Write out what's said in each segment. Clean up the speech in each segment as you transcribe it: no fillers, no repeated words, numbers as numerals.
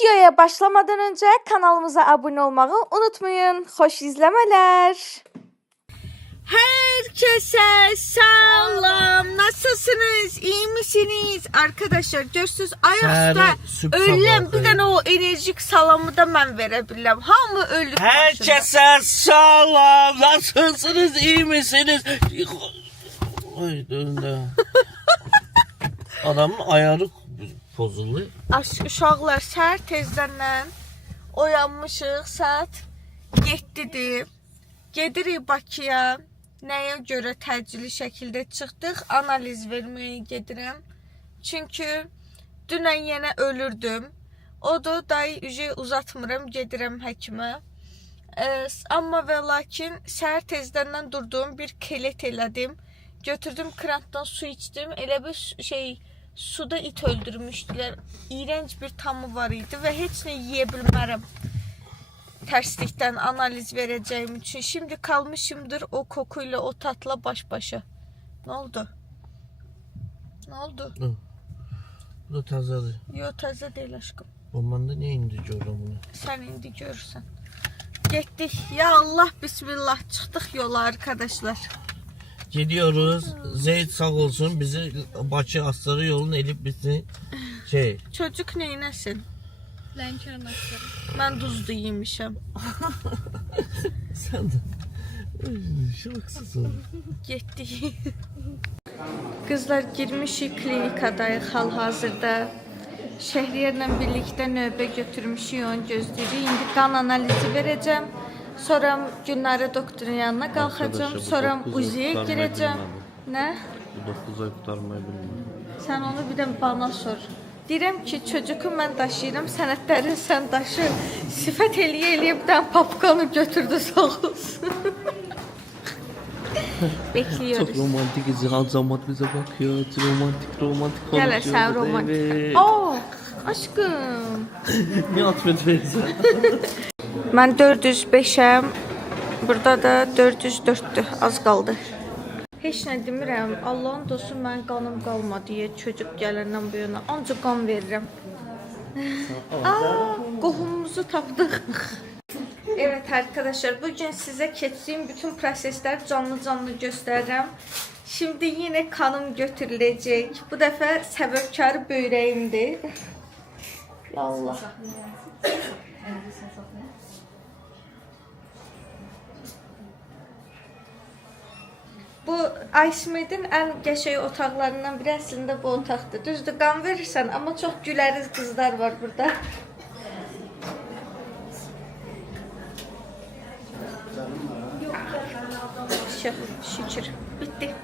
Videoya başlamadan önce kanalımıza abone olmayı unutmayın. Hoş izlemeler. Herkese selam. Nasılsınız? İyi misiniz? Arkadaşlar görürsünüz ayakta ölüm. Bir tane o enerjik salamı da ben verebilirim. Hamı ölür. Herkese selam. Nasılsınız? İyi misiniz? Ay döndü. Adamın ayarı pozuldu. Uşaqlar səhər tezdən oyanmışıq. Saat 7-dir. Gedirik Bakıya. Nəyə görə təcili şəkildə çıxdıq? Analiz verməyə gedirəm. Çünki dünən yenə ölürdüm. Odur dayı uzatmıram, gedirəm həkimə. Amma və lakin səhər tezdən durduğum bir kelet elədim. Götürdüm krantdan su içdim. Elə bir suda it öldürmüşdülər. İğrenç bir tamı var idi və heç nə yeyə bilmərəm. Terslikten analiz vereceğim için. Şimdi kalmışımdır o kokuyla, o tatla baş başa. Ne oldu? Ne oldu? Bu da tazedir. Yok taze değil aşkım. Bomanda niye indi görürüm bunu? Sen indi görürsen. Gittik. Ya Allah bismillah çıktık yola arkadaşlar. Gidiyoruz. Zeyt sağ olsun bizi Bakı Astarı yolun elip bizi Çocuk neynesin? Lənkəran astarı. Ben duzlu yemişim. Sen de şılıksız ol. Getdik. Kızlar girmişik klinikadayıq hal-hazırda. Şəhriyarla birlikdə növbə götürmüşük, onu gözləyirik. İndi qan analizi verəcəm. Sonra Günlərə doktorun yanına qalxacağım. Sonra uziyə girəcəm. Nə? 9 ay kurtarmayı bilmiyorum. Sən onu bir də bana sor. Deyirəm ki, çocuğu mən daşıyıram, sənədlərini sən daşı. Sifət eləyə bir dənə papkanı götürdü sağ olsun. Bekliyoruz. Çok romantik Cihan Camat bize bakıyor. Romantik konuşuyor. Gələ sən romantik. Evet. Oh, aşkım. Ne atmet verirsen. Mən 405'əm. Burada da 404'dür. Az qaldı. Heç nə demirəm. Allahın dostu mən qanım qalmadı deyə çocuk gələndən bu yana ancaq qan verirəm. Qohumumuzu tapdıq. Evet arkadaşlar, bugün size keçdiyim bütün prosesler canlı göstereceğim. Şimdi yine kanım götürülecek. Bu defa səbəbkarı böyrəyimdir. Ya Allah. Bu Aysmed'in en qəşəng otaqlarından biri əslində bu otaqdır. Düzdür, qan verirsən, amma çox güləriz qızlar var burada. Şükür, bitti.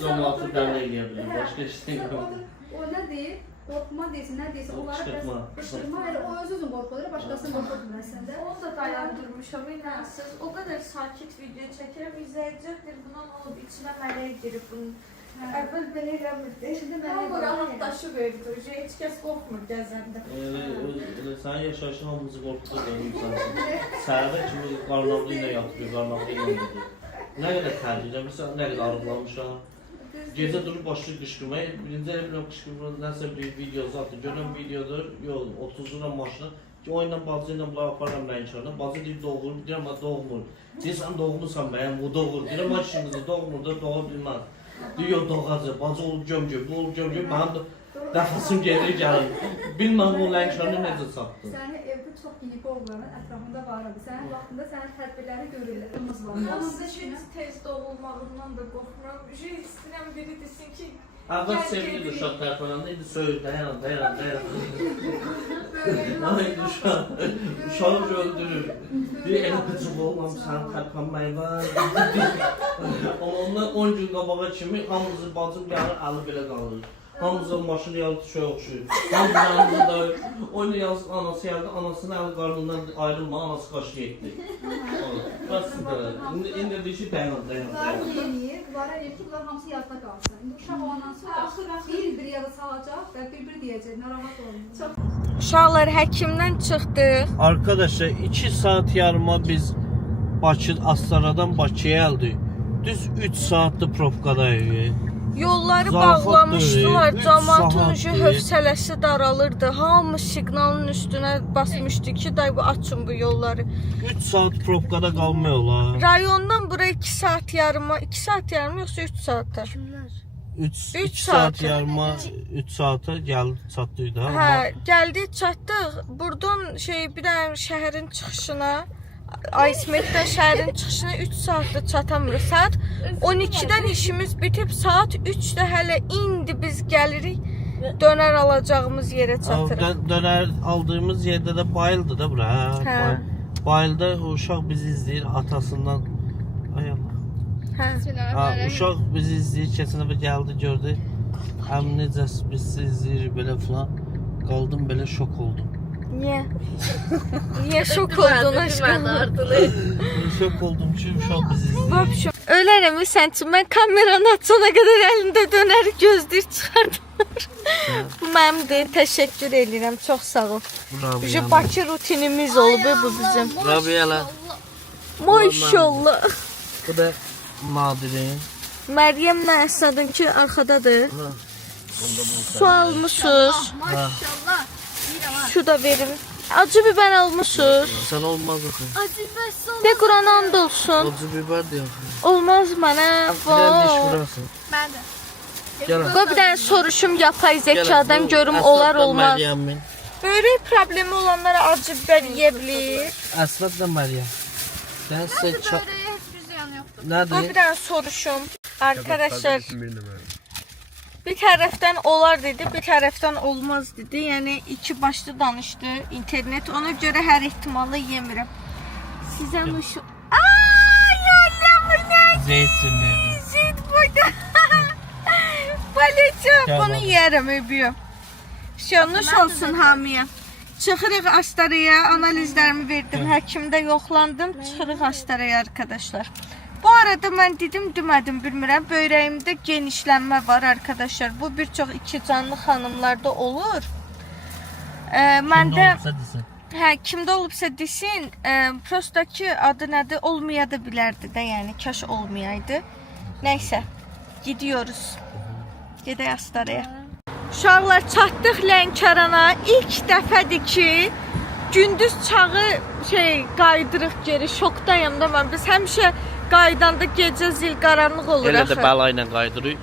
Camatı ben de yiyebilirim. Başka şey yok. O nə deyir? Qorxma deyilsin, nə deyilsin? Onları Qışqırtma. qışqırma, elə o öz-özün qorxudur, başqasını qorxutmur əslində. Onu da dayandırmışam, inanırsınız. O kadar sakit video çəkirəm, izləyəcəkdir. Bundan olub içinə mələk girib bunun. Əvvəl belə eləmirdi. Şimdi Tam mənə rahatlaşı verdi. Heç kəs qorxmur gəzəndə. Sen yaşayışın hamımızı korkutur benim insansın. Səhərdə kimi qarnavlı ilə yatıyor, qarnavlı ilə yatıyor. Nə qədər təhlükə, məsələn, nə qədər arıqlamışam. Gecə durub başlayır qışqırmaya. Birinci elə biləm qışqırmaya nəsə bir video zaten. Görən videodur, yox, 30 lira maşına. Ki o ilə bacı ilə bunlar aparıram Lənkərana. Bacı deyir doğurur, deyirəm ha doğmur. Deyirsən doğmursan bəyəm, bu doğur. Deyirəm ha işinizi doğmur da doğa bilməz. Deyir yox doğacaq, bacı olub gömgöy, bu olub gömgöy. Mənim də dəfəsim gedir gəlir. Bilməm bu Lənkəranı necə satdı. Səni evdə çox ginekologların ətrafında var idi. Sənin vaxtında sənin tədbirləri görürlər. Olmaz var. Aslında heç tez doğulmağından da qorxmuram. İstəyirəm biri desin ki, Əvvəl sevgili uşaq tərəfindən indi söyür, dayan. Ay uşağı öldürür. Deyir, elə qıcıq olmam, sən tərpənməyi var. Ondan 10 gün qabağa kimi hamımızı bacım gəlir, əli belə qalır. Hamımızın maşını yalı tüşəyə oxşuyur. Hamımızın da oyunu yazıq anası gəldi, anasının əli qarnından ayrılma, anası qaşı getdi. İndi deyir ki, dayan. Bunlar yeniyir, bunlara deyir ki, bunlar hamısı yadda qalsın. İndi uşaq olandan sonra bir yada salacaq və bir deyəcək, narahat olmayın. uşaqlar həkimdən çıxdıq. Arkadaşlar 2 saat yarıma biz Bakı Astaradan Bakıya geldik. Düz 3 saatli probkadayıq. Yolları Zarafat bağlamışdılar. döyür, Camaatın saat ucu döyür. hövsələsi daralırdı. Hamı siqnalın üstünə basmışdı ki, day bu açın bu yolları. 3 saat probkada qalmaq olar. Rayondan buraya 2 saat yarıma, 2 saat yarım yoxsa 3 saata? 3 Üç saat saat. yarıma 3 saata gəldi çatdıq da. Hə, gəldik, çatdıq. Buradan bir dənə şəhərin çıxışına, Aysmetdən şəhərin çıxışına 3 saatda çatamırıq. Saat 12-dən işimiz bitib, saat 3-də hələ indi biz gəlirik, dönər alacağımız yerə çatırıq. Dönər aldığımız yerdə də bayıldı da bura. Hə. Bayıldı, uşaq bizi izləyir atasından. Ay Allah. Hə. Ha, uşaq bizi izləyir, keçən dəfə gəldi, gördü. Həm necə biz sizi izləyirik belə falan. Qaldım belə şok oldum. Niyə? Niyə şok oldun aşkım? Şok oldum ki uşaq bizi izləyir. Vapşum. Ölərəm sən üçün mən kameranı açana qədər əlində dönər gözlük çıxardılar. Bu mənimdir. Təşəkkür edirəm. Çox sağ ol. Bu Bakı rutinimiz olub bu bizim. Rabiyələr. Maşallah. Bu da Nadirin. Məryəm Əsədin ki arxadadır. Su almışız. Maşallah. Şu da verim. Acı biber almışız. Sən olmaz axı. De Quran and olsun. Acı biber de yaxı. Olmaz mənə. Gələn diş vurasın. Ben de. Gəl. Qoy bir dənə soruşum yapay zekadan görüm olar olmaz. Məryəmin. Böyrək problemi olanlara acı biber yiyə bilir. Əsvət də Məryəm. Sən sizə çox... Böreğe hiçbir ziyan yoktu. Qoy bir Nədir? dənə soruşum. Arkadaşlar bir tərəfdən olar dedi, bir tərəfdən olmaz dedi. Yəni iki başlı danışdı internet. Ona görə hər ehtimalı yemirəm. Sizə mışı... Zeytinli. Zeyt burada. Baləcəm, Gel bunu baba. yeyərəm, öpüyorum. Şanlış olsun hamıya. Çıxırıq Astaraya, analizlərimi verdim, həkimdə yoxlandım, çıxırıq Astaraya arkadaşlar. Bu arada mən demədim, bilmirəm, böyrəyimdə genişlənmə var arkadaşlar. Bu bir çox iki canlı xanımlarda olur. Məndə... Hə, kimdə olubsa desin, prosta ki adı nədir, olmaya da bilərdi də, yəni kaş olmayaydı. Nəysə, gidiyoruz. Gedək Astaraya. Uşaqlar çatdıq Lənkərana. İlk dəfədir ki, gündüz çağı qaydırıq geri. Şokdayım da mən. Biz həmişə qaydanda gecə zil qaranlıq olur Elə axı. də bəla ilə qaydırıq.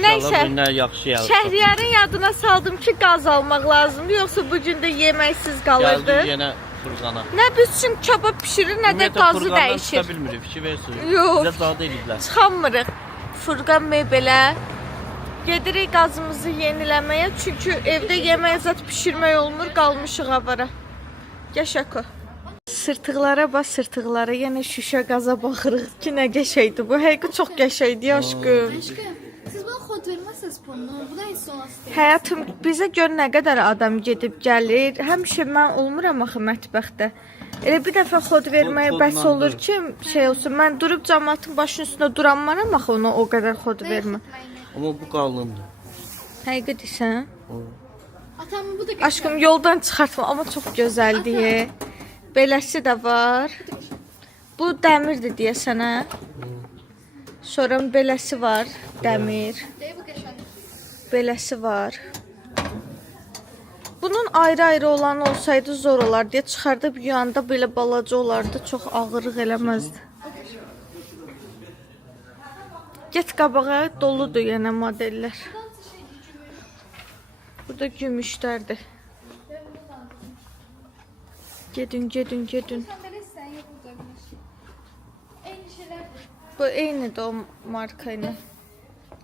Nəysə, yaxşı gəldi. Şəhriyarın yadına saldım ki, qaz almaq lazımdır, yoxsa bugün də yeməksiz qalırdı. Gəldik yenə Furqana. Nə biz üçün kebab pişirir, nə də qazı dəyişir. Çıxa bilmirik, fikir versin. Yox. Bizə zadə ediblər. Çıxamırıq. Furqan mebelə. Gedirik qazımızı yeniləməyə, çünki evdə yemək zat pişirmək olmur, qalmışıq avara. Yaşako. Sırtıqlara bax, sırtıqlara. Yenə şüşə qaza baxırıq ki, nə qəşəydi bu. Həqiqi çox qəşəydi aşkım. Aşkım siz bana kod vermezseniz bunu. Bu da hiç olası. Həyatım, bizə gör nə qədər adam gedib gəlir. Həmişə mən olmuram axı mətbəxdə. Elə bir dəfə xod verməyə bəs olur ki, olsun. Mən durub cəmaatın başının üstündə duranmaram axı ona o qədər xod vermə. Amma bu qalındır. Həqiqi desən? Atamın bu da Aşkım yoldan çıxartma, amma çox gözəldir. Beləsi də var. Bu dəmirdir deyəsən hə? Sonra beləsi var, dəmir. Değil bu geçen. Beləsi var. Bunun ayrı-ayrı olan olsaydı zor olardı. Deyə çıxardıb yuyanda belə balaca olardı, çox ağırlıq eləməzdi. Get qabağa, doludur yenə modellər. Burada gümüşlərdir. Gedin, gedin, gedin. Sen sen yok burada güneş. Endişeler. Bu eynidir o marka ilə.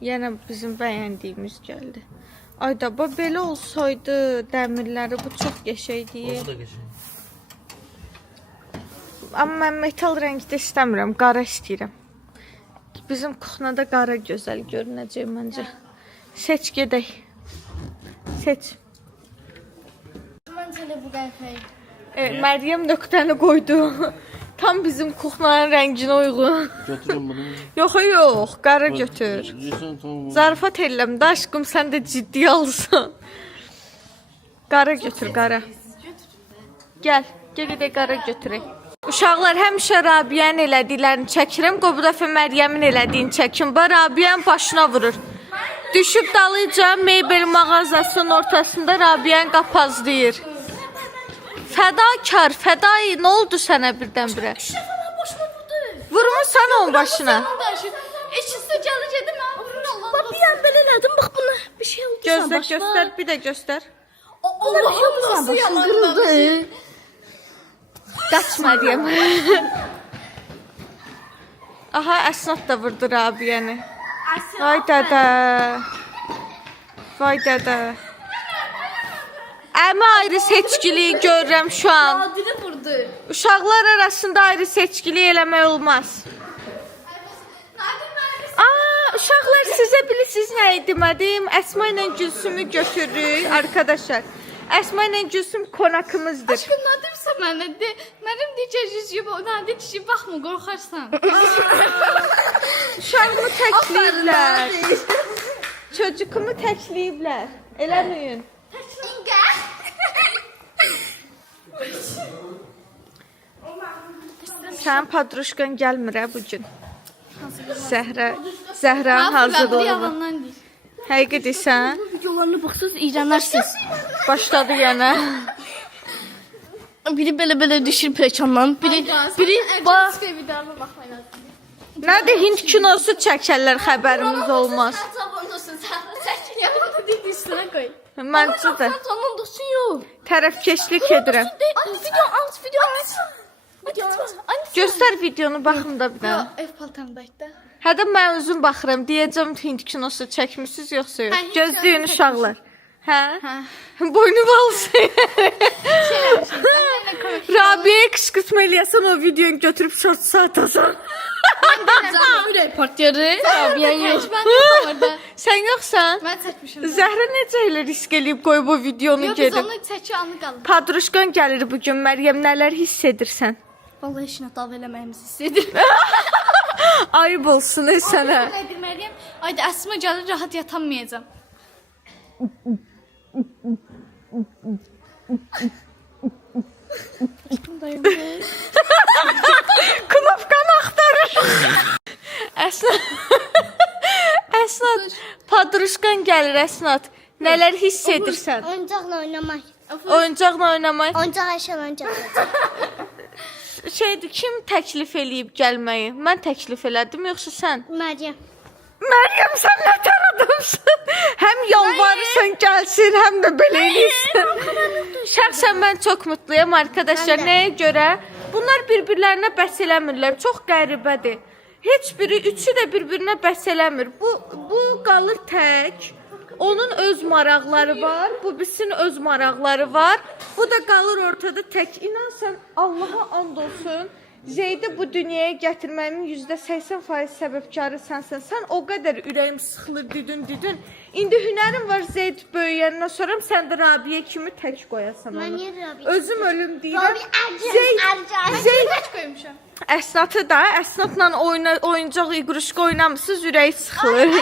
Yenə bizim bəyəndiyimiz gəldi. Ay da bu belə olsaydı dəmirləri bu çox qəşəngdir. Bu da qəşəng. Amma mən metal rəngdə istəmirəm, qara istəyirəm. Bizim kuxnada qara gözəl görünəcək məncə. Seç gedək. Seç. Bence de bu gelfey. Məryəm nöqtəni qoydu. Tam bizim kuxnanın rənginə uyğun. Götürün bunu. Yox, yox, qara götür. Yürüsən, tamam. Zarafat eləm də aşkım, sən də ciddi alırsan. Qara götür, qara. Gəl, gedək qara götürək. Uşaqlar həmişə Rabiyənin elədiklərini çəkirəm. Qoy bu dəfə Məryəmin elədiyini çəkim. Bax Rabiyənin başına vurur. Düşüb dalıca mebel mağazasının ortasında Rabiyan qapazlayır. Fədakar, fədai, nə oldu sənə birdən-birə? Vurmursan onun başına. Eşitsə gəlir gedim mən vurur Allah. Bax bir an belə elədim. Bax buna bir şey oldu. Göstər, göstər, bir də göstər. Allah'ım nasıl yalanladı. Qaçma deyəm. Aha, Əsnad da vurdu Rabiyəni. Vay dədə. Vay dədə. Əmə ayrı seçkiliyi görürəm şu an. Nadiri vurdu. Uşaqlar arasında ayrı seçkiliyi eləmək olmaz. Uşaqlar sizə bilirsiniz nə demədim? Əsma ilə Gülsümü götürürük arkadaşlar. Əsma ilə Gülsüm konakımızdır. Aşkım Nadirsə mənə de. Mənim deyəcək yüzüyüb o Nadir kişi baxma qorxarsan. Uşağımı təkliyiblər. Çocukumu təkliyiblər. Eləməyin. Sənin padruşkan gəlmir hə bugün. Zəhra hazırlığı. Yalandan deyir. Həqiqi desən, Videolarına baxsınız iğrənərsiniz. başladı yenə. Biri belə düşür prekandan. Biri bax videolarına baxmayın lazım. Nədir Hind kinosu çəkərlər xəbərimiz olmaz. Savundusun sən. Çəkin yanımda deyil üstünə qoy. Məncə də Savundusun yox. tərəfkeşlik edirəm. Video aç. Göstər videonu baxım da bir dənə. Ev paltarındaydı. Hədə mən özüm baxıram, deyəcəm Hind kinosu çəkmisiniz yoxsa yox. Gözləyin uşaqlar. Hə? Boynu balsı. Rabiyə qışqırtma eləyəsən o videonu götürüb shortsa atasan. Ürək partiyarı. Rabiyan yox. Mən yoxam orada. Sən yoxsan? Mən çəkmişəm. Zəhra necə elə risk eləyib qoyub o videonu Yox, biz gedib. onu çəki anı qalır. Padruşkan gəlir bugün. Məryəm, nələr hiss edirsən? Vallahi işinə dav eləməyimizi istədir. Ayıb olsun sənə. Nədir Məryəm? Ayda Əsmə gəlir rahat yatamayacağam. Knopkanı axtarır. Əsnad. Padruşkan gəlir Əsnad. Nələr hiss edirsən? Oyuncaqla oynamaq. Oyuncaqla oynamaq. Oyuncaq əşyalar oyuncaq. Şeydir, kim təklif eləyib gəlməyi? Mən təklif elədim, yoxsa sən? Məryəm. Məryəm, sən nə tər adamsın? Həm yalvarırsan gəlsin, həm də belə eləyirsən. Şəxsən mən çox mutluyam arkadaşlar. Nəyə görə? Bunlar bir-birlərinə bəs eləmirlər. Çox qəribədir. Heç biri, üçü də bir-birinə bəs eləmir. Bu qalır tək. Onun öz maraqları var, bu birisinin öz maraqları var. Bu da qalır ortada tək. İnan sən Allaha and olsun. Zeydi bu dünyaya gətirməyimin %80% səbəbkarı sənsən. Sən o qədər ürəyim sıxılır, didin. İndi hünərin var Zeyd böyüyəndən sonra sən də Rabiyə kimi tək qoyasan onu. Mən niyə Rabiyə? Özüm ölüm deyirəm. Rabiyə Zeyd Kaç qoymuşam? Əsnatı da, Əsnatla oyuncaq iqruşqa oynamısınız, ürəyi sıxılır.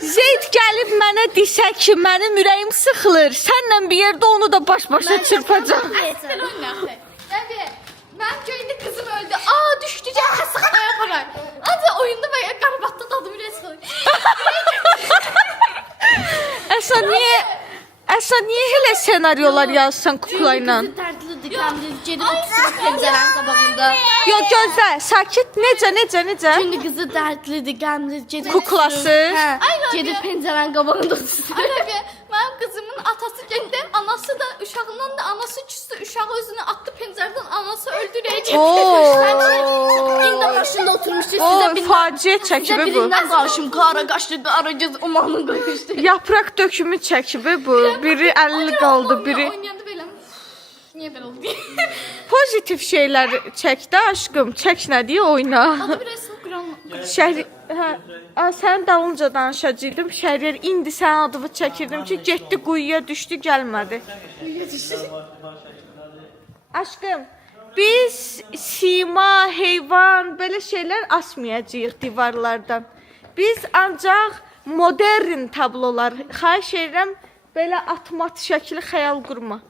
Zeyd gəlib mənə desə ki, mənim ürəyim sıxılır. Sənlə bir yerdə onu da baş-başa çırpacaq. Əstel oynayaq. Nəbi, mənim köyündə qızım öldü. Düşdü gəl sıxmaya qoray. Ancaq oyunda və qarabatda dadım ürəyi sıxılır. Əsnad niyə elə senaryolar yazsan kukla ilə? Dərdlidir, qəmlidir, gedib otursun pəncərənin qabağında. Yox, gözlə, sakit, necə? Şimdi qızı dərdlidir, qəmlidir, gedib Kuklası. gedib pəncərənin qabağında otursun. Ay Rəbi, mənim qızımın atası gəldi, anası da uşağından da anası küstü, uşağı özünü attı pəncərədən, anası öldürəcək. İndi maşında oturmuşdu, sizə Faciə çəkib bu. birindən qarşım, qara qaşlı, qara göz umanı qoymuşdu. Yapraq dökümü çəkib bu. Biri 50 qaldı, biri Oynayanda belə, niyə belə oldu? pozitiv şeylər çək də aşkım. Çək nə deyə oyna. Adı biraz soğuqranma. Sənin dalınca danışacaqdım. Şəhər indi sənin adını çəkirdim ki, getdi quyuya düşdü, gəlmədi. Aşkım, biz sima, heyvan, belə şeylər asmayacağıq divarlardan. Biz ancaq modern tablolar, xahiş edirəm, belə atmat şəkli xəyal qurma.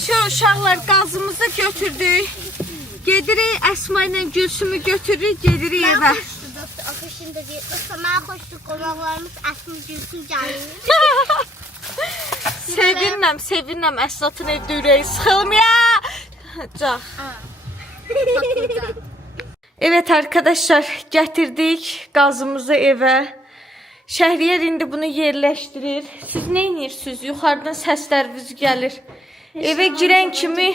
Şu uşaqlar qazımızı götürdük. Gedirik Əsma ilə Gülsümü götürürük, gedirik evə. Doktor Akışın da deyir. Dostlar, mənə xoşdur qonaqlarımız Əsmə Gülsüm gəlir. Sevinirəm Əsratın evdə ürəyi sıxılmaya. Cah. Evet arkadaşlar, getirdik gazımızı eve. Şəhriyar indi bunu yerləşdirir. Siz nə edirsiniz? Yuxarıdan səsləriniz gəlir. Evə girən kimi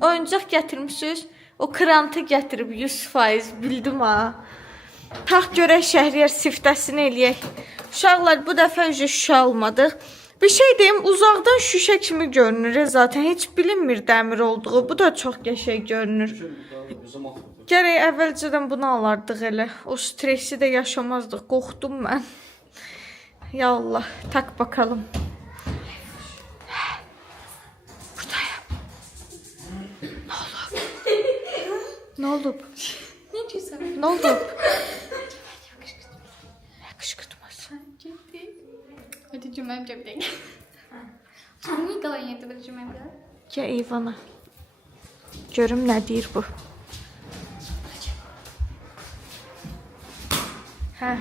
oyuncaq gətirmişsiniz. O krantı gətirib 100% bildim ha. Tax görək Şəhriyar siftəsini eləyək. Uşaqlar, bu dəfə şüşə almadıq. Bir şey deyim, uzaqdan şüşə kimi görünür zaten. Heç bilinmir dəmir olduğu. Bu da çox qəşəng görünür. Gərək əvvəlcədən bunu alardıq elə. O stresi də yaşamazdıq. Qorxdum mən. Ya Allah, tak bakalım. Buradayım. Ne oldu? Ne diyorsun? Ne oldu? Kışkırtması. Hadi cümlem cebde. Sen niye kalan yedi böyle cümlem kadar? Gəl eyvana. Görüm nə deyir bu. Hə.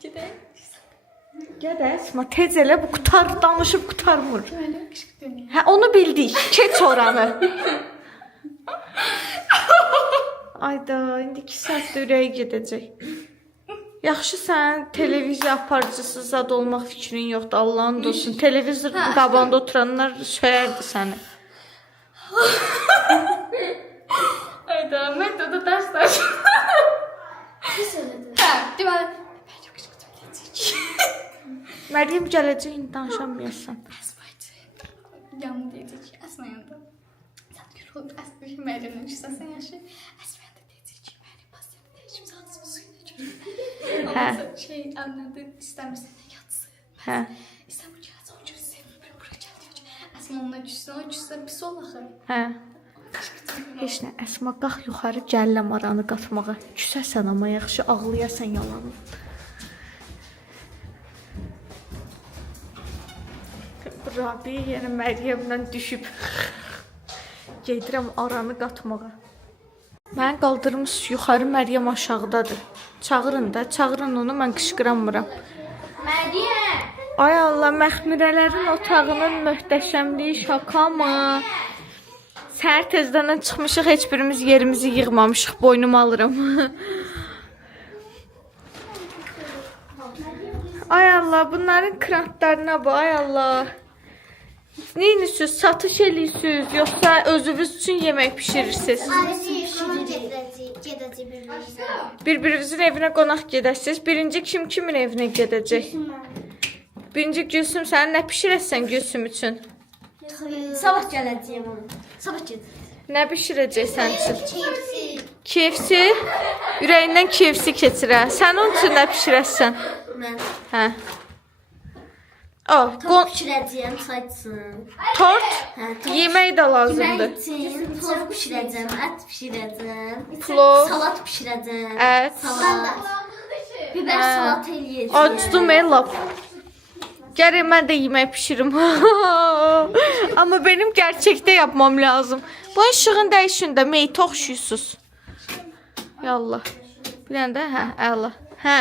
Cede. Gəl də Əsma, tez elə bu danışıb qutarmır. Cümlem kışkırtmıyor. Hə, onu bildik. Keç oranı. Ayda, indi 2 saatdə ürəyi gedəcək. Yaxşı sən televiziya aparıcısı zad olmaq fikrin yoxdur. Allahın olsun. Televizor qabağında oturanlar söyərdi səni. Hayda, ben de o da ders ders. Bir söylədim. Ha, değil mi? Ben çok kışkırtmıyor. Məryəm gələcək, indi danışamayarsan. Esmaydı. Yandı dedik. Esma yandı. Sen gör oldu. Esma bir merdiven uçsasan yaşı. Esma yandı dedik. Merdiven basıyor. Değişim sağlısı suyuna çözüm. Ondan sonra şey anladı. İstemirsen de yatsın. Hə. İstemiyor yatsın. O cüzü sevmiyor. Ben buraya geldi. Esma onunla cüzsün. O cüzsün pis ol axı. Hə. Heç nə, Əsma qalx yuxarı gəlləm aranı qatmağa. Küsəsən amma yaxşı ağlayasan yalanı. Rabi yenə Məryəmlə düşüb. Gedirəm aranı qatmağa. Mən qaldırmış yuxarı, Məryəm aşağıdadır. Çağırın da, çağırın onu, mən qışqıramıram. Məryəm! Ay Allah, məxmirələrin otağının möhtəşəmliyi şaka mı? Səhər tezdən çıxmışıq, heç birimiz yerimizi yığmamışıq, boynuma alıram. Ay Allah, bunların krantlarına bu, ay Allah. Neyinirsiniz, satış eləyirsiniz, yoxsa özünüz üçün yemək pişirirsiniz? Gedəcək bir-birimizə. Bir-birinizin evinə qonaq gedəsiniz. Birinci kim kimin evinə gedəcək? Birinci Gülsüm, sən nə pişirəsən Gülsüm üçün? Sabah gələcəyəm onu. Sabah gedəcəm. Nə bişirəcəksən üçün? KFC. KFC? Ürəyindən KFC keçirə. Sən onun üçün nə bişirəsən? Mən Hə. O, tort pişirəcəyəm, saçsın. tort? Hə, Yemək də lazımdır. üçün plov pişirəcəm, ət pişirəcəm. Plov, Salat pişirəcəm. ət. Salat. Biber salat eləyəcəm. Acdım lap. Gərək mən də yemək pişirim. Amma benim gerçekte yapmam lazım. Bu ışığın dəyişində meyti oxşuyusuz. Yallah. Biləndə, hə, əla. Hə.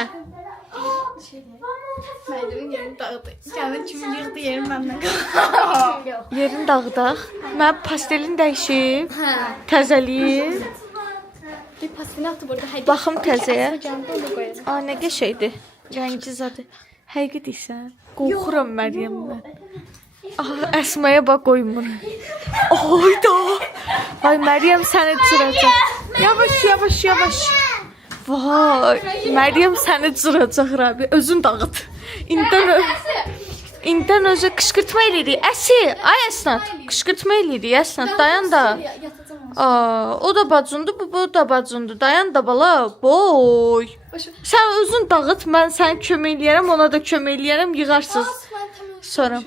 Merdiven yerini dağıdı. Kendi kimi yığdı yerim benden kaldı. Yerin dağıdaq. Mən pastelin dəyişib. Təzəliyib. Bir pasını attı burada. Haydi. Baxım təzəyə. Canlı onu koyarım. Aa, nə qəşəkdir. Rəngi zadı. Həqiqət deyirsən. Qorxuram Məryəmdən. Aha, Əsmaya bax qoymur. Oyda. Ay Məryəm səni cıracaq. Yavaş, yavaş, yavaş. Vay, Məryəm səni cıracaq Rabi. Özün dağıt. İndən özə qışqırtma eləyirik. Əsi, ay Əsnad. Qışqırtma eləyirik Əsnad. Dayan da. Yatacağım. Aa, o da bacındır, bu da bacındır. Dayan da bala. Boy. Sən özün dağıt, mən sənə kömək eləyərəm, ona da kömək eləyərəm, yığarsınız. Sonra.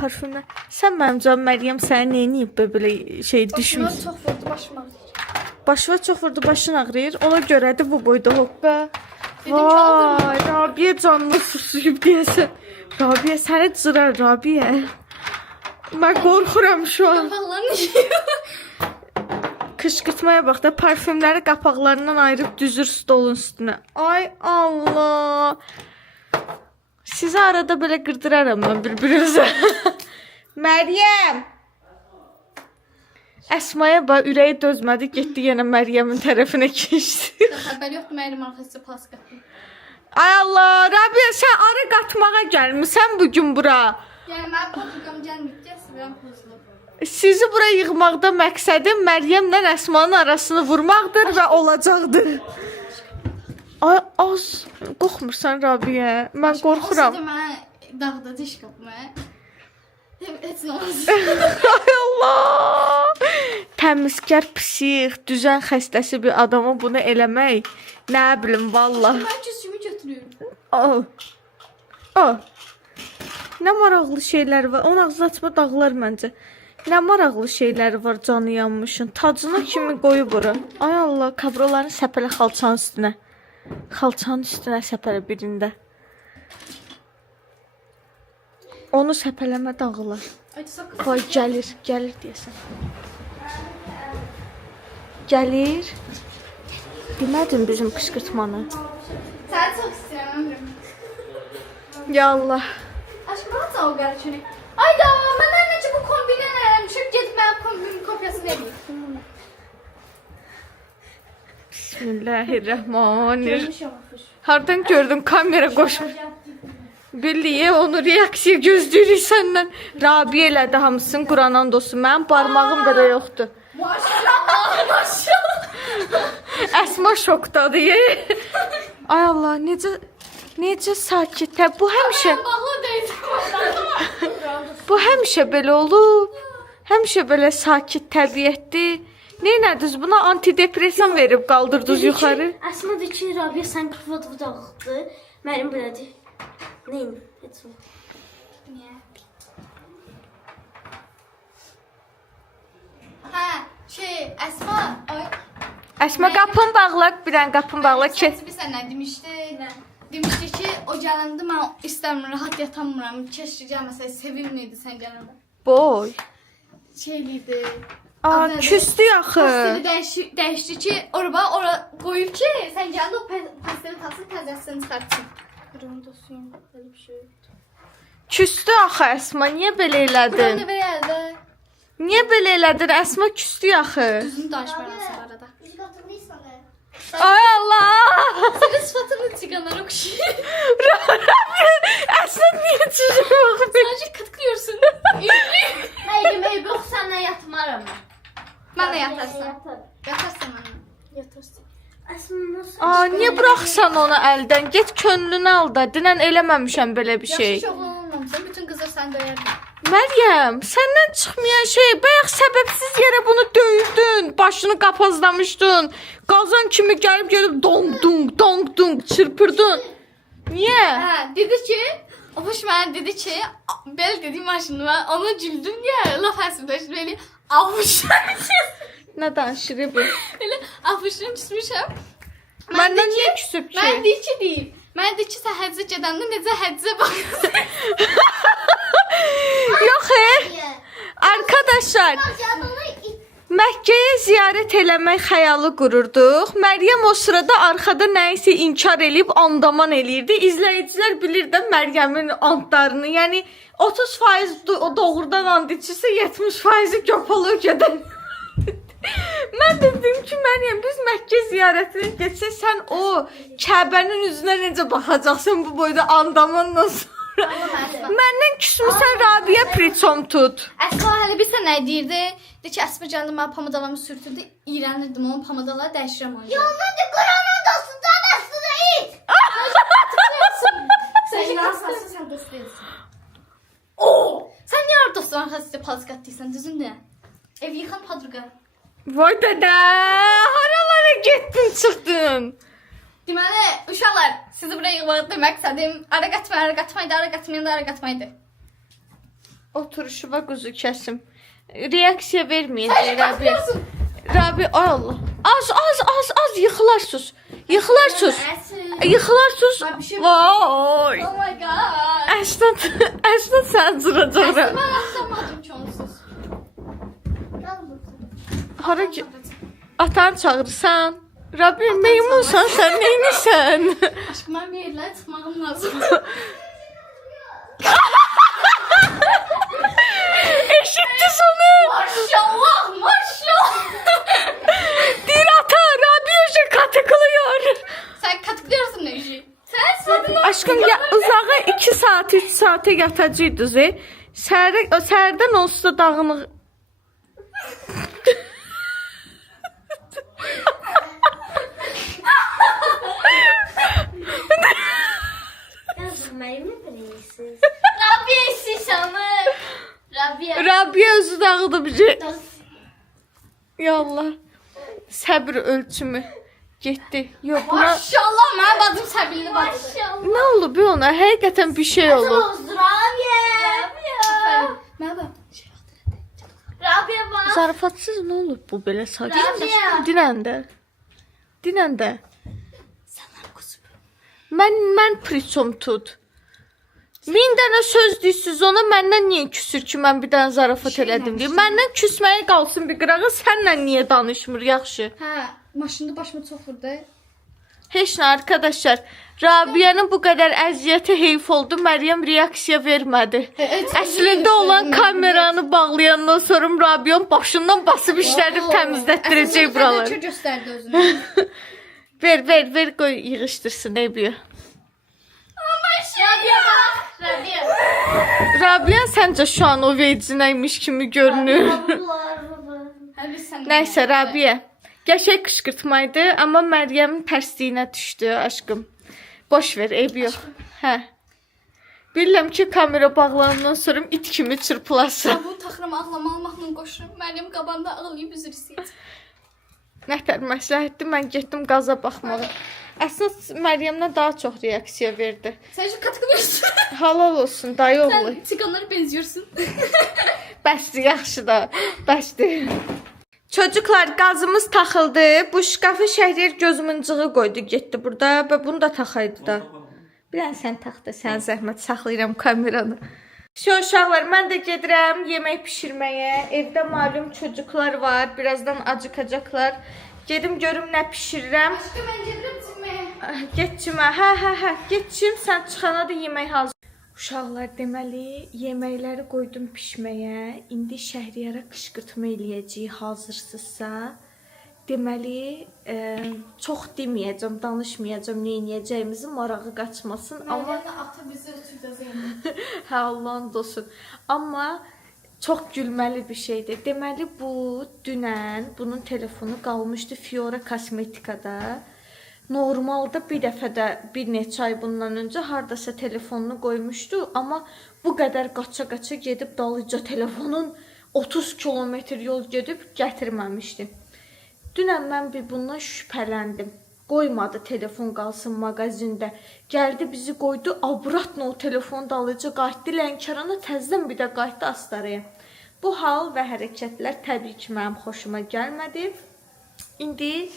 Parfümlər. Sən mənim canım Məryəm səni nə edib belə şey düşmüş. Çok vurdu başıma. Başına çox vurdu, başın ağrıyır. Ona görədir bu boyda hoppa. Vay, Rabiyə canını susuyub deyəsən. Rabiyə səni cırar Rabiyə. Mən qorxuram şu an. Kapaqlarını yiyor. Kışkırtmaya bax da parfümləri qapaqlarından ayırıb düzür stolun üstünə. Ay Allah. Sizi arada belə qırdıraram mən bir-birinizə. Məryəm. Əsmaya bax ürəyi dözmədi, getdi yenə Məryəmin tərəfinə keçdi. Xəbər yoxdur, mənim arxası pas qatım. Ay Allah, Rabia sən arı qatmağa gəlmisən bu gün bura. Yəni mən portugam gəlməyəcək, sivram pozulub. Sizi bura yığmaqda məqsədim Məryəmlə Əsmanın arasını vurmaqdır və olacaqdır. Ay az qorxmursan Rabia? Mən qorxuram. O mən dağda diş qapma. Heç nə olmaz. Ay Allah! Təmizkar, psix, düzən xəstəsi bir adama bunu eləmək, nə bilim vallah. Mən küsümü götürüyorum. Nə maraqlı şeylər var. Onun ağzını açma dağlar məncə. Nə maraqlı şeyləri var canı yanmışın. Tacına kimi qoyub ora. Ay Allah, kabralarını səpələ xalçanın üstünə. Xalçanın üstünə səpələ birində. Onu səpələmə dağılar. Ay sakın. Vay gəlir deyəsən. Gəlir. Demədim bizim qışqırtmanı. Səni çox istəyirəm ömrüm. Ya Allah. Aşkım bana o qədər çünki. Ayda, mən necə bu kombinə eləmişəm, gedib mənim kombinin kopyasını eləyim. Bismillahirrahmanirrahim. Görmüşəm axı. Hardan gördün kamera qoşmuş. Bildiyi onu reaksiya gözləyirik səndən. Rabia elədi hamısını Quranın dostu. Mənim barmağım belə yoxdur. Maşallah. Əsma şokdadır. Ay Allah, necə sakitə. Bu həmişə belə olub. Həmişə belə sakit təbiətdir. Neynədiniz buna antidepresan verib qaldırdınız yuxarı? Əsma deyir ki, Rabia sən qıfıdı dağıtdı. Mənim belədir. Neyin? Heç o. Niyə? Hə, Əsma, ay. Əsma qapını bağla, bir dənə qapını bağla. Bir sənə demişdi. Demişdi ki, o gələndə mən istəmirəm, rahat yatamıram. Keşke gəlməsəydin, sevimliydi sən gələndə. Boy. Şeyliydi. Aa, küstü axı. Pasteli dəyişdi ki, ora qoyub ki, sən gələndə o pasteli tasın təzəsini çıxartsın. Qırın dostum, belə bir şey yoxdur. Küstü axı Əsma, niyə belə elədin? Burada verədə. Niyə belə elədin? Əsma küstü axı. Düzünü danışmayansın arada. Biz hatırlıysan da. Ay Allah! Senin sıfatını çıkanlar okşayır. Əsma niyə çizim baxıb? Sadece kıtkılıyorsun. Eybi yox, səndən yatmaram. Ben de yatarsın. Yatarsın bana. Yatarsın. Əsma nasıl? Aa, niyə buraxsan onu əldən? Get könlünü al da. Dinən eləməmişəm belə bir şey. Yaxşı oğlan olmamışsın. Bütün kızlar sen döyerdin. Məryəm, səndən çıxmayan şey, bayaq səbəbsiz yerə bunu döyürdün, başını qapazlamışdın, qazan kimi gəlib dong dung çırpırdın. Niyə? Ha, dedi ki, o baş bana dedi ki, bel dediğim maşını ben ona güldüm diye laf əsmləşdim. Böyle avuşlar Nə danışır bu? Böyle avuşunu küsmüşəm. Məndən niyə küsüb ki? Mən deyir ki, deyim. Mən deyir ki, sən həccə gedəndə necə həccə baxırsan. Yox, arkadaşlar, Məkkəyə ziyarət eləmək xəyalı qururduq. Məryəm o sırada arxada nəyisə inkar eləyib andaman eləyirdi. İzləyicilər bilir də Məryəmin antlarını. Yəni 30% doğrudan and içirsə 70% göpalögədən. Mən də dedim ki, Məryəm, biz Məkkə ziyarətinə geçsək, sən o Kəbənin üzünə necə baxacaqsan bu boyda andamanla sonra? Məndən küsmüsən Rabia priçom tut. Əsma hələ bir sən nə deyirdi? Deyir ki, Əsma gəldi mənə pomadalarımı sürtürdü. İğrənirdim onun pomadaları dəyişirəm onu. Ondan da Kur'an'ın dostundan aslında it. Sən nasılsın, sən dost değilsin. Sən niyə ar dostların arxasında palsqat deyirsən, düzün də? Ev yıxan padruqa. Vay dədə, haralara getdin, çıxdın? Deməli, uşaqlar, sizi buraya yığmaq məqsədim ara qatmaydı. Oturuşuma quzu kəsim. Reaksiya verməyəcək Rabia. Rabia, ay Allah. Az yıxılarsınız. Yıxılarsınız. Vay. Oh my god. Əsnad sən cıracaq. Mən atlamadım ki onsuz. Hara ki? Atan çağırırsan. Rabia meymunsan sən neynirsən? Aşkım, mən bir yerlərə çıxmağım lazım. Eşitdiniz onu. Maşallah, maşallah. Deyir ata Rabia katıklıyor. Sen katıklıyorsun Neji. Sen sadece... Aşkım ya uzağa 2 saat 3 saate yatacaqdınız. Səhərdən onsuz da dağınıq. Yazın Meryem'i bilirsiniz. Rabia şişanı. Rabia. Rabia özü dağıdı bizi. Ya Allah. Səbr ölçümü getdi. Yox, buna Maşallah, mənim adım Səbilli bacıdır. nə olub be ona? Həqiqətən bir şey olub. Mənim Rabia bak. Zarafatsız nə olub bu belə saç? Rabia. Dinəndə. Mən priçom tut. 1000 dənə söz deyirsiz ona, məndən niyə küsür ki, mən bir dənə zarafat elədim deyə. Məndən küsməyə qalsın bir qırağa, sənlə niyə danışmır, yaxşı? Hə, maşında başıma çox vurdu. Heç nə arkadaşlar, Rabia'nın bu qədər əziyyəti heyf oldu, Məryəm reaksiya vermədi. Əslində olan kameranı bağlayandan sonra Rabia'nın başından basıb işlədib təmizlətdirəcək buraları. Fədakar göstərdi özünü. Ver, qoy yığışdırsın Ebiya. Rabia bak. Rabia. Rabia səncə şu an o vecinəymiş kimi görünür. Hadi sen. Nəysə Rabia, qəşəng qışqırtmaydı, amma Məryəmin tərsliyinə düşdü aşkım. Boş ver, eyb yox. Hə. Bilirəm ki, kamera bağlanandan sonra it kimi çırpılasın. Bu taxıram ağlamaqla qoşurum. Mənim qabanda ağlayıb üzr istəyir. Nətər məsləhətdir, mən getdim qaza baxmağa. Əslində Məryəmlə daha çox reaksiya verdi. Sen şu katıklıyorsun. Halal olsun, dayı oğlu. Sen çıkanlara benziyorsun. Bəsdir, yaxşı da. Bəsdir. Çocuklar, qazımız taxıldı. Bu şkafı Şəhriyar gözümüncığı qoydu, getdi burada və bunu da taxaydı da. Bir dənə sən tax da, sən zəhmət saxlayıram kameranı. Uşaqlar, mən də gedirəm yemək pişirməyə. Evdə malum çocuklar var, birazdan acıkacaklar. Gedim görüm nə pişirirəm. Aşkım, ben gelirim çıkmaya. Getçimə, hə, getçim, sən çıxana da yemək hazır. Uşaqlar, deməli, yeməkləri qoydum pişməyə. İndi Şəhriyara qışqırtma eləyəcəyik hazırsızsa. Deməli, çox deməyəcəm, danışmayacam nə edəcəyimizi, marağı qaçmasın. Amma Meryem'le ata bizi oturacağız yani. hə, Allahın olsun. Amma çox gülməli bir şeydir. Deməli, bu dünən bunun telefonu qalmışdı Fiora Kosmetikada. Normalda bir dəfə də bir neçə ay bundan öncə hardasa telefonunu qoymuşdu, amma bu qədər qaça-qaça gedib dalıca telefonun 30 kilometr yol gedib gətirməmişdi. Dünən mən bir bundan şübhələndim. Qoymadı telefon qalsın mağazində. Gəldi bizi qoydu, abratla o telefonu dalıca qayıtdı Lənkərana, təzədən bir də qayıtdı Astaraya. Bu hal və hərəkətlər təbii ki, mənim xoşuma gəlmədi. İndi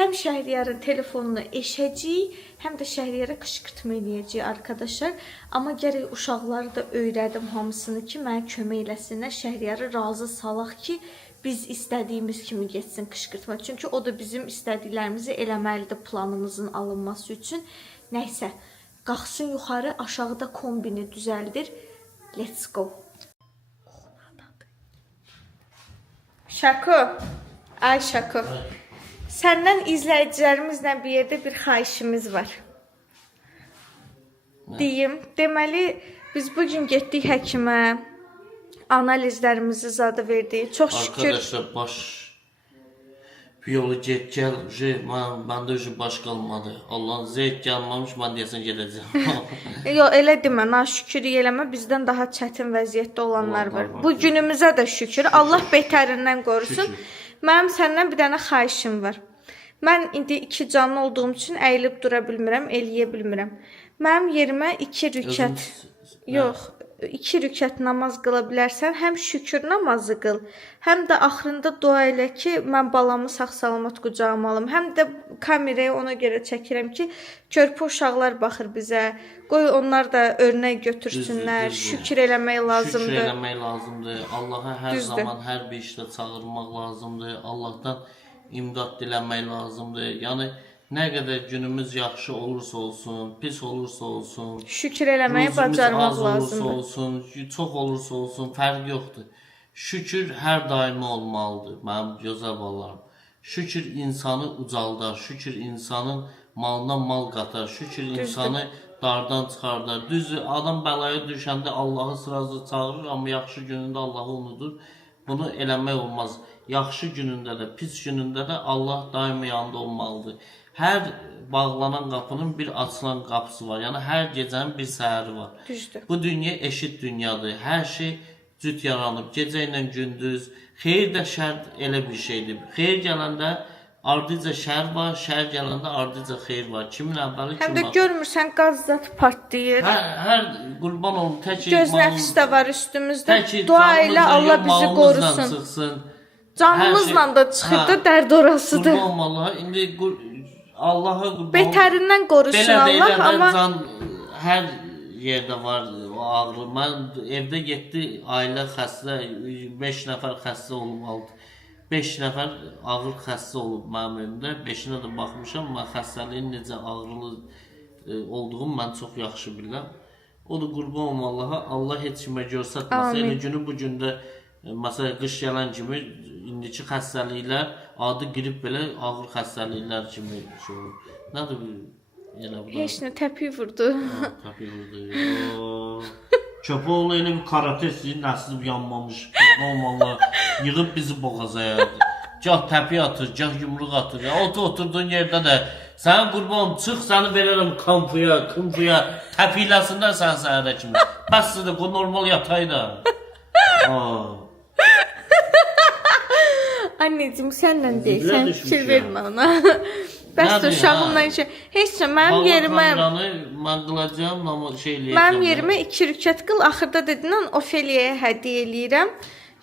həm Şəhriyarın telefonunu eşəcəyik, həm də Şəhriyara qışqırtma eləyəcəyik arkadaşlar. Amma gərək uşaqları da öyrədim hamısını ki, mənə kömək eləsinlər, Şəhriyarı razı salaq ki, biz istədiyimiz kimi getsin qışqırtma. Çünki o da bizim istədiklərimizi eləməlidir planımızın alınması üçün. Nəysə, qalxsın yuxarı, aşağıda kombini düzəldir. Let's go. Şako. Ay Şako. Səndən izləyicilərimizlə bir yerdə bir xahişimiz var. Deyim, deməli, biz bugün getdik həkimə. Analizlərimizi zadı verdik. Çox şükür. Arkadaşlar baş bir yolu get gel, məndə baş qalmadı. Allah'ın zeyt gəlməmiş, mən deyəsən gedəcəm. Yox, elə demə, naşükür eləmə, bizdən daha çətin vəziyyətdə olanlar var. Bu günümüzə də şükür. Allah betərindən qorusun. Mənim səndən bir dənə xahişim var. Mən indi 2 canlı olduğum üçün əyilib dura bilmirəm, eləyə bilmirəm. Mənim yerimə 2 rükət, yox, 2 rükət namaz qıla bilərsən, həm şükür namazı qıl, həm də axırında dua elə ki, mən balamı sağ-salamat qucağıma alım. Həm də kameraya ona görə çəkirəm ki, körpə uşaqlar baxır bizə, qoy onlar da örnək götürsünlər, şükür eləmək lazımdır. Şükür eləmək lazımdır. Allah'a hər zaman, hər bir işdə çağırmaq lazımdır. Allah'tan imdad diləmək lazımdır. Yəni nə qədər günümüz yaxşı olursa olsun, pis olursa olsun, Şükür eləməyi ruzumuz bacarmaq az olursa lazımdır. olsun, çox olursa olsun, fərq yoxdur. Şükür hər daimi olmalıdır, mənim gözəl balalarım. Şükür insanı ucaldar, şükür insanın malına mal qatar, şükür insanı dardan çıxardar. Düzdür, adam bəlaya düşəndə Allahı sırası çağırır, amma yaxşı günündə Allahı unudur. Bunu eləmək olmaz. Yaxşı günündə də, pis günündə də Allah daimi yanında olmalıdır. Hər bağlanan qapının bir açılan qapısı var. Yəni hər gecənin bir səhəri var. Düzdür. Bu dünya eşit dünyadır. Hər şey cüt yaranıb. Gecə ilə gündüz. Xeyir də şər elə bir şeydir. Xeyir gələndə ardıca şər var, şər gələndə ardıca xeyir var. Kimin əvvəli, Həm kim də var? görmürsən qaz zat partlayır. Hər qurban olun tək Göz nəfs də var üstümüzdə. Dua canımızla ilə Allah yox, bizi malımızla qorusun. Çıxsın. Canımızla Hər şey- da çıxır da Hə. dərd orasıdır. Qurban Allaha. İndi Allaha qurban. Betərindən qorusun Belə Allah, deyirəm, amma can hər yerdə var o ağrı. Mən evdə 7 ailə xəstə, 5 nəfər xəstə olmalıdır. 5 nəfər ağır xəstə olub mənim evimdə. 5-inə də baxmışam. Mən xəstəliyin necə ağrılı olduğunu mən çox yaxşı bilirəm. O da qurban olum Allaha. Allah heç kimə göstərməsin. Amin. Elə günü bu gündə məsələn qış gələn kimi indiki xəstəliklər adi qrip belə ağır xəstəliklər kimi şey olur. Nədir bu? Elə bu. heç nə təpi vurdu. Təpi vurdu. Köpoğlu elə bir karate sizin nəslib yanmamış. Normal yığıb bizi boğaza yərdi. Gah təpi atır, gah yumruq atır. Ya, oturduğun yerdə də sən qurban çıx, səni verərəm kumpuya, təpiləsinlər sən səhərə kimi. Bəsdir, bu normal yatay da. Anneciğim sənlə Zillər deyirsən, düşmüş fikir ya. vermə ona. Bəs Nədir, uşağımla hə? şey. Heç nə mənim Allah yerimə kameranı mən qılacağım, amma şey eləyəcəm. Mənim yerimə 2 rükət qıl, axırda dedin Ofeliyə hədiyyə eləyirəm.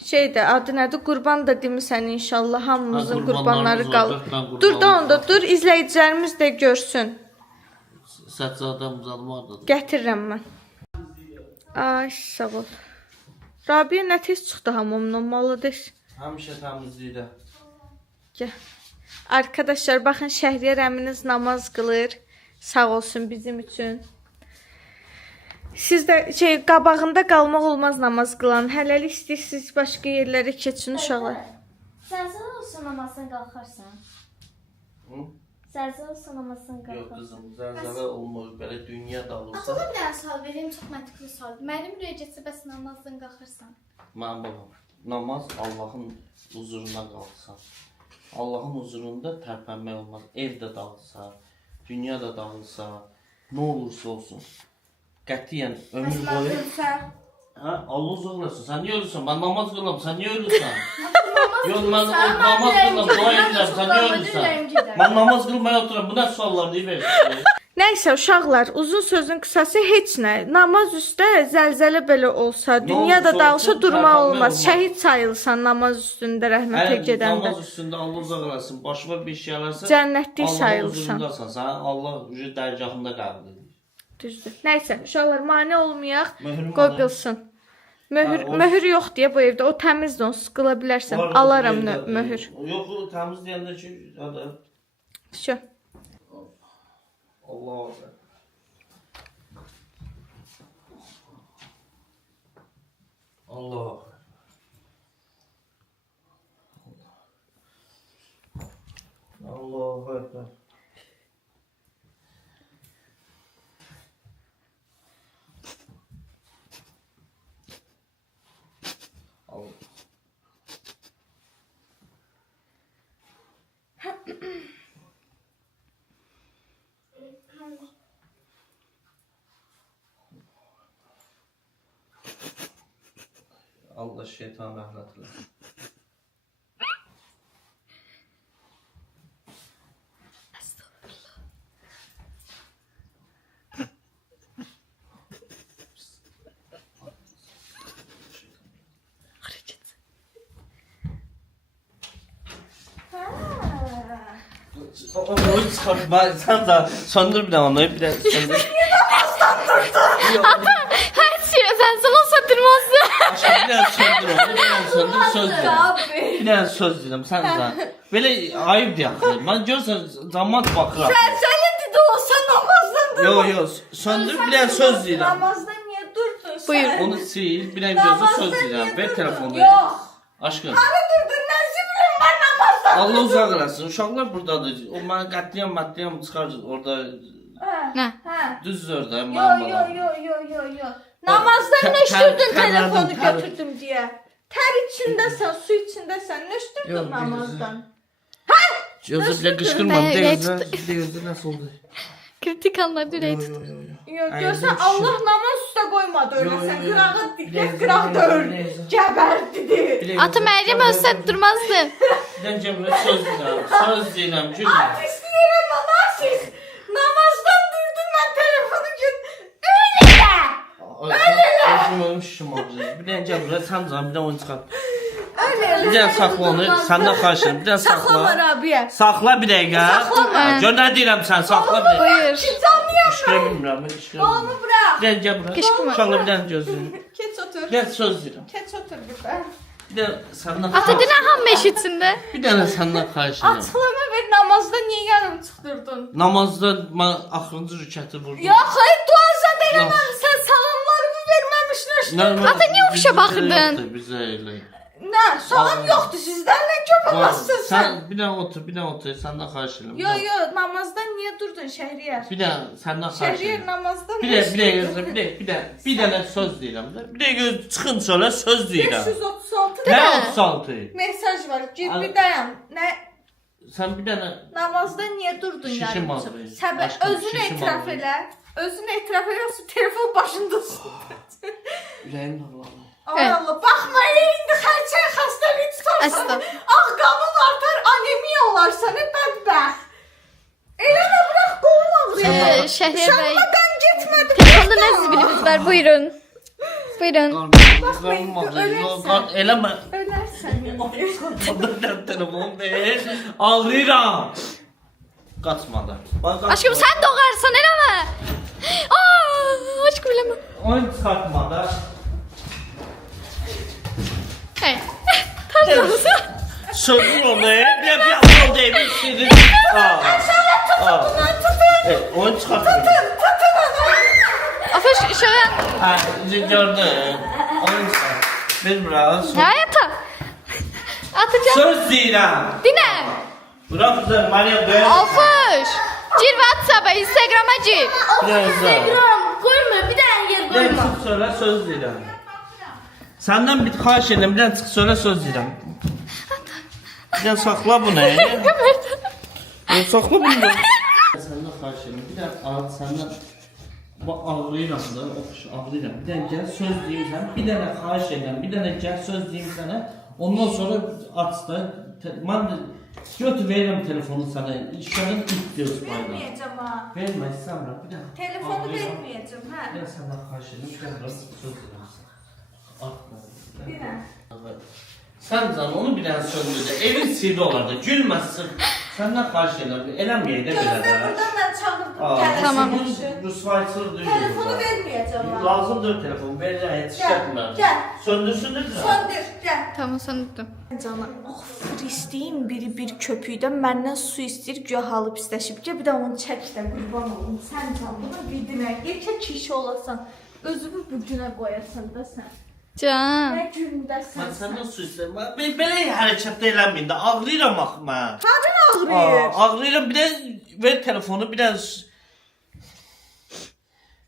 Şeydə adı nədir? Qurban da demisən inşallah hamımızın Ha, qurbanları qurbanlarımız var, qalır. 4 dənə Dur da qurbanımız onda var. dur, izləyicilərimiz də görsün. Səccadəm zadmardadır. Gətirirəm mən. Ay sağ ol. Rabia nə tez çıxdı hamamdan malıdır. Həmişə təmizlikdə. Gəl. Arkadaşlar baxın Şəhriyar əminiz namaz qılır. Sağ olsun bizim üçün. Siz də qabağında qalmaq olmaz namaz qılan. Hələlik istəyirsiniz başqa yerlərə keçin uşaqlar. Zəlzələ olsa namazdan qalxarsan. Hı? Zəlzələ olsa namazdan Yox qalxarsan. qızım, zəlzələ olmur, belə dünya dağılsa. Atada bir dənə sual vereyim, çox məntiqli sual. Mənim ürəyə getsə bəs namazdan qalxırsan. Mənim babam, namaz Allahın huzuruna qalxsan. Allahın huzurunda tərpənmək olmaz. Ev də dağılsa, dünya da dağılsa, nə olursa olsun. Qətiyyən ömür boyu. Hə, Allah uzaq eləsin. Sən niyə ölürsən? Mən namaz qılıram, sən niyə ölürsən? Yox, mən namaz qılıram, dua edirəm, sən niyə ölürsən? Mən namaz qılmaya oturam, bu nə suallar deyə verirsən? Nəysə uşaqlar, uzun sözün qısası heç nə. Namaz üstə zəlzələ belə olsa, dünya da olursa dağılsa olsun, durmaq tərpənmək olmaz. olmaz. Şəhid sayılsan namaz üstündə rəhmətə gedəndə. Namaz üstündə Allah uzaq eləsin, başıma bir şey eləsə, Cənnətlik Allahın sayılsan. huzurundasan, sən Allah ucu dərgahında qəbul edir. Düzdür. Nəysə, uşaqlar mane olmayaq, Möhürüm qoy var, hə? qılsın. Möhür, Ha, o- möhür yox deyə bu evdə. O təmizdir, onu sıqıla bilərsən. Var, Alaram yerdə- möhür. Yox, o təmiz deyəndə ki, hadi. Şu. Allah Allah. Allah. Allahu Ekber. Allah. Allah şeytan rəhmət eləsin. Onu çıxartma, sən də söndür bir də onu, bir də söndür. Hər şey zəlzələ olsa durmazdı. Aşağı bir dənə söndür onu, bir dənə söndür, söz deyirəm. Bir dənə söz deyirəm, sən də. Belə ayıb yaxı. Mən görsən zaman baxıram. Səni dedi olsa namazdan dur. Yo, söndür bir dənə söz deyirəm. Namazdan niyə durdun sən? Buyur. Onu sil, bir dənə gözü söz deyirəm. Ver telefonu. Yox. Aşkım. Hani durdun, nəzi bilin mən namazdan. Allah uzaq eləsin. Uşaqlar buradadır. O mən qətliyam çıxardı orada Nə? Hə. düz orada Yo. mənim. Namazdan Ter- nöştürdün ter- telefonu terlədim, ter- götürdüm diye. Ter içindesən, su içindesən, nöştürdün Yok, namazdan. Gözü bile qışqırma. Ben Bir ürək də gözü nasıl oldu? Kritik anlarda ürək tut. Yok, Ay, görsən yok, Allah namaz üstə qoymadı öyle. Yo, Sen yo, yo. qırağı dikət, Bilezim, qıraq bilezim, dövür. bilezim. Gəbərdi. Atı Meryem ölsə durmazdı. Bence buraya söz deyirəm. Söz deyirəm. Gülmə. İstəyirəm namazsız. Namazdan durdum ben telefonu Öyle de. Özüm ölmüşüm abi. Bir dənə gəl buraya sən can bir dənə oyun çıxart. Öyle. Bir dənə saxla onu. Səndən xahiş edirəm. Bir dənə Saxlama saxla. Rabiyə. Saxla bir dəqiqə. Gör nə deyirəm sən saxla bir dəqiqə. Buyur. Canlıyam. Qışqıra bilmirəm. Onu Qışqıra. bırak. Bir dənə gəl buraya. Qışqırma. Uşaqla bir dənə gözünü. Keç otur. Bir dənə söz deyirəm. Keç otur burada. Bir dənə səndən Atı dinə hamı eşitsin də. Bir dənə səndən xahiş edirəm. Açıqlama ver namazda niye yarım çıxdırdın? Namazda mən axırıncı rükəti vurdum. Ya hayır dua zad eləməmisən, salamlarımı verməmişlər. Ata, niyə oxuşa baxırdın? Bizə elə. Nə, salam yoxdur sizlərlə köpəməzsin sən. Sən bir dənə otur, səndən xahiş edirəm. Yo, namazda niyə durdun Şəhriyar? Bir dənə səndən xahiş Şəhriyar edirəm. namazda Bir dənə söz deyirəm də. Bir dənə çıxın sonra söz deyirəm. 536 Nə 36? mesaj var. Gir Al. bir dayan. Nə Sən bir dənə namazda niyə durdun Şişim yarım ağrıyor. çıxıb? Səbəb Aşkım, özünü şişim etiraf ağrıyor. elə. Özünü etiraf elə, telefon başındasın. ürəyim dağlanır. Ay Allah, baxmayın, indi xərçəng xəstəliyi tutarsan. Əsla. Ağ qanın artar, anemiya olarsan, bədbəxt. Eləmə, bırax, qolum ağrıyor. Şəhriyar bəy. Uşağıma qan getmədi. Telefonda nə zibilimiz var? Buyurun. Buyurun. Qarnım ağrıyor. Eləmə. Ölərsən. Ondan telefon ver. Ağrıyıram. Qaçmadı. Aşkım sən doğarsan eləmə. Aşkım eləmə. Oyun çıxartmadı. Hey. Tanrısı. Söndür onu. Bir yapalım değil mi? Sizin. Oyun çıkartmıyor. Ata şöyle. Ha, gördün. Oyun çıkart. Bir biraz. Ne ata? Atacağım. Söz deyirəm. Dinə. Bırak bize Meryem beğen. Alfış. Gir WhatsApp'a, Instagram'a gir. Biraz da. Koyma bir dənə yer Bir koyma. çık söyle söz deyirəm. Senden bir xahiş edirəm. Bir çık söyle söz deyirəm. Bir sakla bunu. Sakla bunu. Senden xahiş edirəm. Bir al senden bu ağrıyıram da, ağrıyıram. Bir dənə gəl söz deyim sənə. Bir dənə xahiş edirəm. Bir dənə gəl söz deyim sənə. Ondan sonra aç da. Mən də götür verirəm telefonu sənə. İşlərin ilk göz payına. Verməyəcəm ha. Vermə istəmirəm. Bir dənə. Telefonu Ağrıyıram. verməyəcəm, hə. Ben senden xahiş edirəm. Bir dənə söz deyirəm. Bir dənə. Sən can onu bir dənə söndürəcək. Evin sirri olar da gülməsin. Səndən xahiş edirəm. Eləməyək də belə Gözlə də. buradan mən çağırdım. Tamam. Rüsvayçılıq deyil. Telefonu verməyəcəm ha. Lazımdır telefon. Verəcək, heç Gəl, işlətmə. gəl. Söndürsün də. Söndür, gəl. Tamam sanırdım. Canım, fristiyin biri bir köpükdən məndən su istəyir, güya halı pisləşib. Gəl bir də onu çək də qurban olum. Sən can bunu bildinə. Yekə kişi olasan, özünü bu günə qoyasan da sən. Can. Nə gündəsən Mən sən? səndən su istəyirəm. Belə hərəkət də eləməyin də. Ağrıyıram axı mən. Harın ağrıyır? Ağrıyıram. Bir də ver telefonu, bir də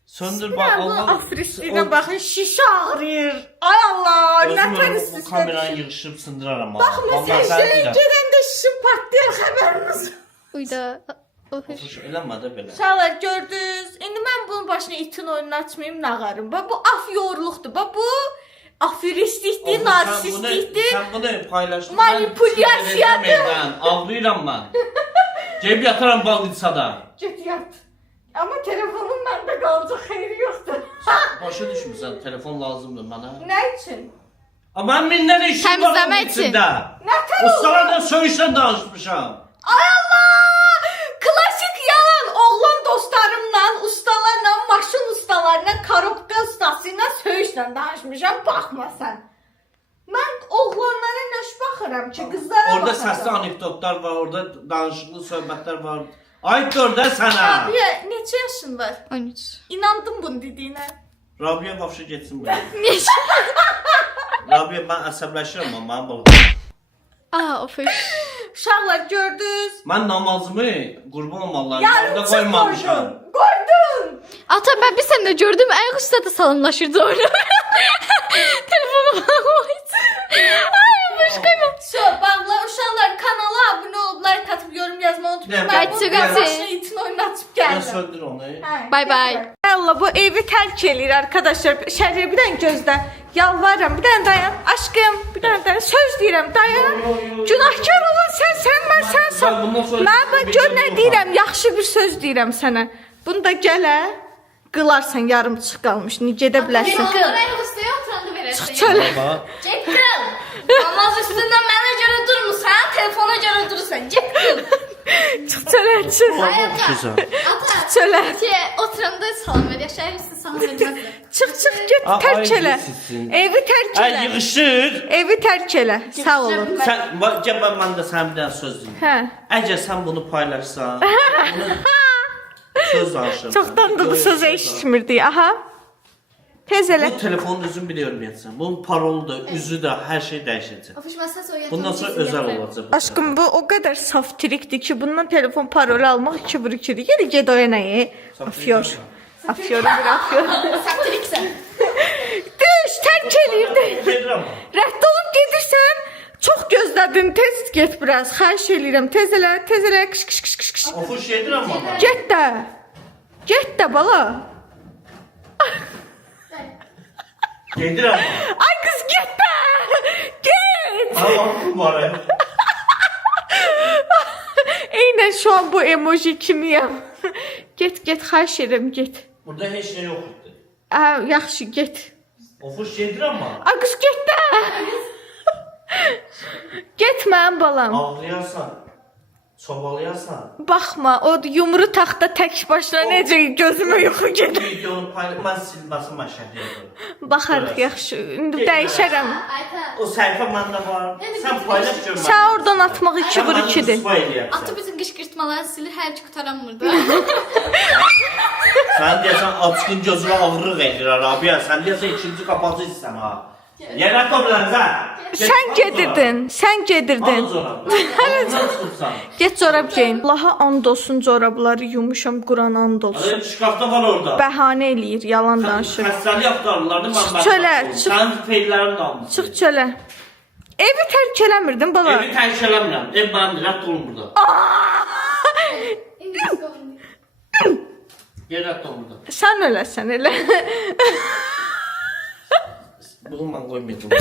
söndür bax. Mən bunu afristiyinə baxın, şişə ağrıyır. Ay Allah, nə tər Bu istəyirsən? kamerayı yığışıb sındıraram. Bax, məsələn, gedəndə şişin partlayar xəbəriniz. Uyda. Eləmə də belə. Uşaqlar gördünüz. İndi mən bunun başına itin oyununu açmayım, nağarım. Bax bu af yorluqdur. Bax bu afiristikdir, narsistlikdir. Sən bunu paylaşdın. Manipulyasiyadır. Ağrıyıram mən. Gəlib yataram balitsada. Get yat. Amma telefonum məndə qalacaq, xeyri yoxdur. Başa düşmüsən, telefon lazımdır mənə. Nə üçün? Amma mən mindən işim var Təmizləmək onun üçün. içində. Nə tər Ustalarla söyüşdən danışmışam. Ay Allah! Klasik yalan. Oğlan dostlarımla, ustalarla, maşın ustalarla, korobka ustasıyla söyüşlə danışmışam, baxma sən. Mən oğlanlara nəş baxıram ki, qızlara Orada baxacam. səsli anekdotlar var, orada danışıqlı söhbətlər var. Ayıqdır da sənə. Rabiə, neçə yaşın var? 13. İnandım bunu dediyinə. Rabiə qapşı getsin buraya. Neçə? Rabiə, mən əsəbləşirəm amma mənim balam. Aa, of. Uşaqlar gördünüz? Mən namazımı qurban olmalılar. Yarımçıq qoymamışam. Gördün. Ata ben bir sene gördüm ayak üstü de salamlaşırdı orada. Telefonuma koydu. Ay başka ne? Şu bağla uşaqlar kanala abunə olub, like atıb, yorum yazmağı unutmayın. Ne, Mən Qaçı, bu qaçı. başına itin oyunu açıb Mən gəldim. söndür onu. Bay bay. Allah bu evi tərk eləyir arkadaşlar. Şəhərə bir dənə gözlə. Yalvarıram, bir dənə dayan. Aşkım, bir dənə dayan. Söz deyirəm, dayan. Günahkar olan sən, mən sənsən. Sən bundan sonra- Mən bax gör nə deyirəm, yaxşı bir söz deyirəm sənə. Bunu da gələ, qılarsan yarımçıq qalmış. Ni gedə bilərsən. Ayak üstü oturanda verirsin. Çölə. Baba, Get kral. Namaz üstünden bana göre durmusan, telefona göre durursan. Get kral. Çıx çölə, çıx. güzel. Ata. Çölə. Oturanda salam ver. Yaşayır üstü salam vermezler. Çıx, get, tərk elə. Evi tərk Ay elə. yığışır. Evi tərk elə. Sağ olun. Sən, gəl mən də sənə bir dənə söz deyim. Hə. Əgər sən bunu paylaşsan, bunu söz danışırsan. Çoxdan da bu sözü eşitmirdik. Aha. Tez elə. Bu telefonun üzünü bilirməyəcəksən. Bunun parolu da, üzü də, hər şey dəyişəcək. Öpüşmezsen soyuyor. Bundan sonra özəl olacaq. Aşkım bu o kadar saf trikti ki bundan telefon parolu almak 2-1-2'dir. Gel gel oya neyi? Afyor. Afyorum bir afyor. Saktiriksen. Düş terk eləyirdi. Gedirəm. Rədd olub gedirsən. Çox gözlədin. Tez get biraz. Xahiş eləyirəm. Tez elə, tez elə. Kış kış kış kış kış. Oxuş gedirəm amma. Get də. Get də bala. Gedirəm. Ay kız get də. Get. Tamam, var. Eynən şu an bu emoji kimiyəm. Get get xahiş edirəm get. Burada heç nə yox idi. Yaxşı get. Oxuş gedirəm amma. Ay kız get də. Get mənim balam. Ağlayasan, çobalayasan. Baxma, o yumru taxta tək başına necə gözümə yuxu gedir. Videonu paylaşmaq silməsin mən şəhər edirəm. Baxarıq yaxşı. İndi dəyişərəm. Ayta. O səhifə məndə var. Sən paylaş gör mən. Sən oradan atmaq 2-1-2-dir. Atı bütün qışqırtmaları silir, hər ki qutaranmırdı. Sən deyəsən açqın gözünə ağırlıq edir Rabiə. Sən deyəsən ikinci qapacı istən ha. Yerə toplan sən. Sən gedirdin. Sən gedirdin. Get corab geyin. Allaha and olsun corabları yumuşam, Quran and olsun. Adam şkafda var orada. Bəhanə eləyir, yalan danışır. Xəstəlik axtarırlar da mən. Çölə, çıx. Sənin feillərin qalmış. Çıx çölə. Evi tərk eləmirdin bala. Evi tərk eləmirəm. Ev mənimdir, rədd olun burada. Gel rədd olun burada. Sən öləsən elə. Bunu mən qoymayacağım.